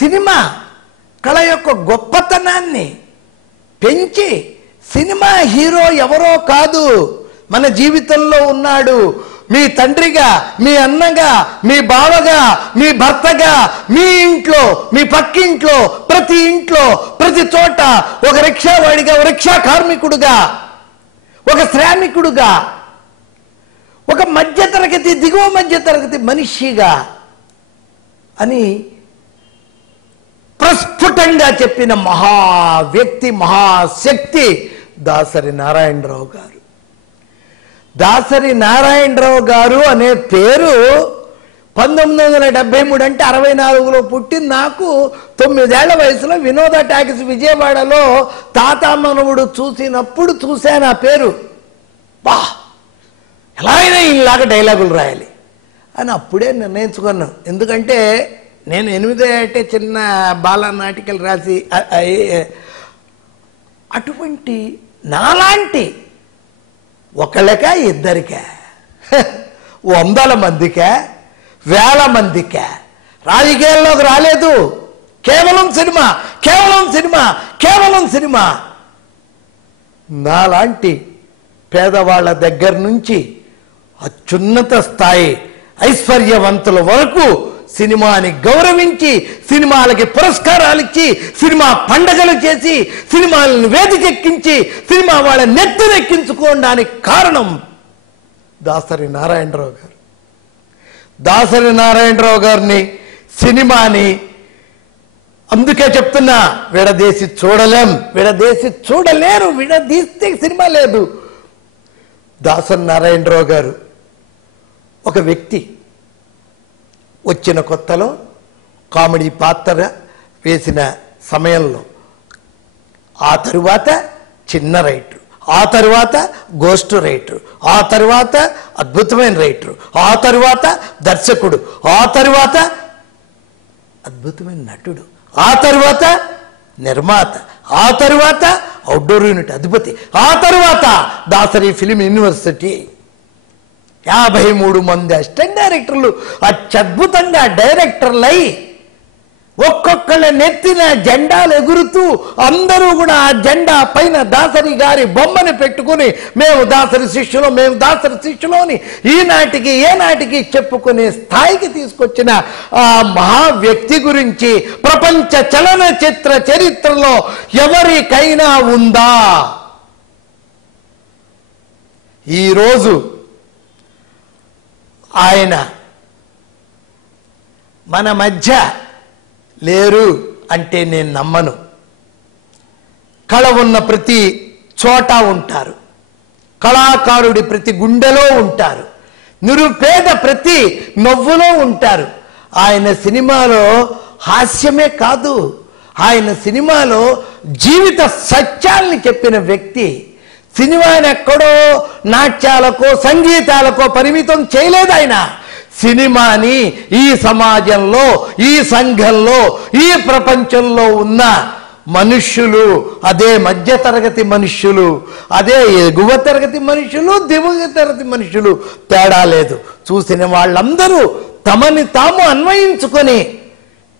Cinema కళ యొక్క గొప్పతనాన్ని పెంచి సినిమా హీరో ఎవరో కాదు, మన జీవితంలో ఉన్నాడు. మీ తండ్రిగా, మీ అన్నగా, మీ బావగా, మీ భర్తగా, మీ ఇంట్లో, మీ పక్కింట్లో, ప్రతి ఇంట్లో, ప్రతి చోట ఒక రిక్షావాడిగా, ఒక రిక్షా కార్మికుడుగా, ఒక శ్రామికుడుగా, ఒక మధ్యతరగతి, దిగువ మధ్యతరగతి మనిషిగా అని ప్రస్ఫుటంగా చెప్పిన మహా వ్యక్తి, మహాశక్తి దాసరి నారాయణరావు గారు. దాసరి నారాయణరావు గారు అనే పేరు 1973 అంటే 64లో పుట్టిన నాకు 9 ఏళ్ల వయసులో వినోద టాకీస్ విజయవాడలో తాత మనవుడు చూసినప్పుడు చూశాను ఆ పేరు. బా, ఎలా అయినా ఇలాగ డైలాగులు రాయాలి అని అప్పుడే నిర్ణయించుకున్నాను. ఎందుకంటే నేను 8 ఏటే చిన్న బాల నాటికలు రాసి, అటువంటి నాలాంటి ఒకళ్ళకా ఇద్దరికా, 100 మందికా, 1000 మందికా రాజకీయాల్లోకి రాలేదు. కేవలం సినిమా, కేవలం సినిమా, కేవలం సినిమా. నాలాంటి పేదవాళ్ళ దగ్గర నుంచి అత్యున్నత స్థాయి ఐశ్వర్యవంతుల వరకు సినిమాని గౌరవించి, సినిమాలకి పురస్కారాలు ఇచ్చి, సినిమా పండగలు చేసి, సినిమాలను వేదికెక్కించి, సినిమా వాళ్ళ నెత్తినెక్కించుకోవడానికి కారణం దాసరి నారాయణరావు గారు. దాసరి నారాయణరావు గారిని, సినిమాని అందుకే చెప్తున్నా, విడదీసి చూడలేం, విడదీసి చూడలేరు. విడదీస్తే సినిమా లేదు. దాసరి నారాయణరావు గారు ఒక వ్యక్తి. వచ్చిన కొత్తలో కామెడీ పాత్ర వేసిన సమయంలో, ఆ తరువాత చిన్న రైటర్, ఆ తరువాత గోస్ట్ రైటర్, ఆ తరువాత అద్భుతమైన రైటర్, ఆ తరువాత దర్శకుడు, ఆ తరువాత అద్భుతమైన నటుడు, ఆ తరువాత నిర్మాత, ఆ తరువాత అవుట్డోర్ యూనిట్ అధిపతి, ఆ తరువాత దాసరి ఫిలిం యూనివర్సిటీ. 53 మంది అసిస్టెంట్ డైరెక్టర్లు అత్యద్భుతంగా డైరెక్టర్లై ఒక్కొక్కళ్ళ నెత్తిన జెండాలు ఎగురుతూ అందరూ కూడా ఆ జెండా పైన దాసరి గారి బొమ్మని పెట్టుకుని మేము దాసరి శిష్యులు, మేము దాసరి శిష్యులోని ఈనాటికి ఏనాటికి చెప్పుకునే స్థాయికి తీసుకొచ్చిన ఆ మహా వ్యక్తి గురించి ప్రపంచ చలనచిత్ర చరిత్రలో ఎవరికైనా ఉందా? ఈరోజు ఆయన మన మధ్య లేరు అంటే నేను నమ్మను. కళ ఉన్న ప్రతి చోట ఉంటారు, కళాకారుడి ప్రతి గుండెలో ఉంటారు, నిరుపేద ప్రతి నవ్వులో ఉంటారు. ఆయన సినిమాలో హాస్యమే కాదు, ఆయన సినిమాలో జీవిత సత్యాల్ని చెప్పిన వ్యక్తి. సినిమాని ఎక్కడో నాట్యాలకో సంగీతాలకో పరిమితం చేయలేదు ఆయన. సినిమాని ఈ సమాజంలో, ఈ సంఘంలో, ఈ ప్రపంచంలో ఉన్న మనుష్యులు, అదే మధ్యతరగతి మనుష్యులు, అదే ఎగువ తరగతి మనుషులు, దిగువ తరగతి మనుషులు, తేడా లేదు. చూసిన వాళ్ళందరూ తమని తాము అన్వయించుకొని,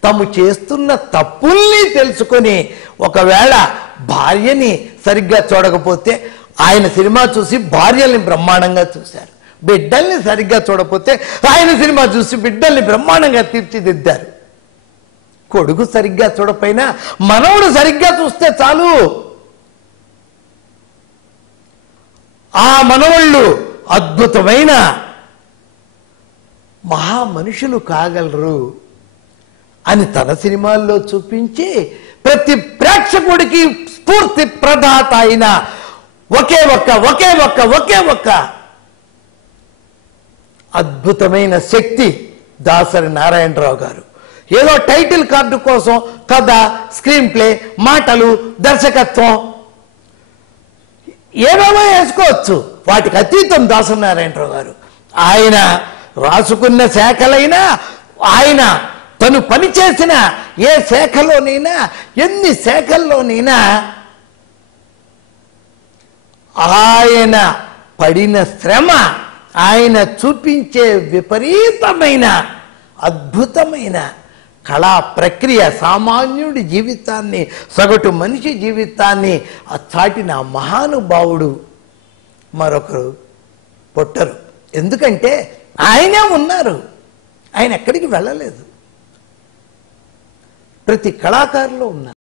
తాము చేస్తున్న తప్పుల్ని తెలుసుకొని, ఒకవేళ భార్యని సరిగ్గా చూడకపోతే ఆయన సినిమా చూసి భార్యల్ని బ్రహ్మాండంగా చూశారు, బిడ్డల్ని సరిగ్గా చూడకపోతే ఆయన సినిమా చూసి బిడ్డల్ని బ్రహ్మాండంగా తీర్చిదిద్దారు. కొడుకు సరిగ్గా చూడపోయినా మనవడు సరిగ్గా చూస్తే చాలు, ఆ మనవళ్ళు అద్భుతమైన మహా మనుషులు కాగలరు అని తన సినిమాల్లో చూపించి ప్రతి ప్రేక్షకుడికి స్ఫూర్తి ప్రదాత అయిన ఒకే ఒక్క అద్భుతమైన శక్తి దాసరి నారాయణరావు గారు. ఏదో టైటిల్ కార్డు కోసం కథ, స్క్రీన్ ప్లే, మాటలు, దర్శకత్వం ఏవేమో వేసుకోవచ్చు, వాటికి అతీతం దాసరి నారాయణరావు గారు. ఆయన రాసుకున్న శాఖలైనా, ఆయన తను పనిచేసిన ఏ శాఖలోనైనా, ఎన్ని శాఖల్లోనైనా ఆయన పడిన శ్రమ, ఆయన చూపించే విపరీతమైన అద్భుతమైన కళా ప్రక్రియ సామాన్యుడి జీవితాన్ని, సగటు మనిషి జీవితాన్ని చాటిన మహానుభావుడు మరొకరు పుట్టరు. ఎందుకంటే ఆయనే ఉన్నారు, ఆయన ఎక్కడికి వెళ్ళలేదు. ప్రతి కళాకారులో ఉన్నారు.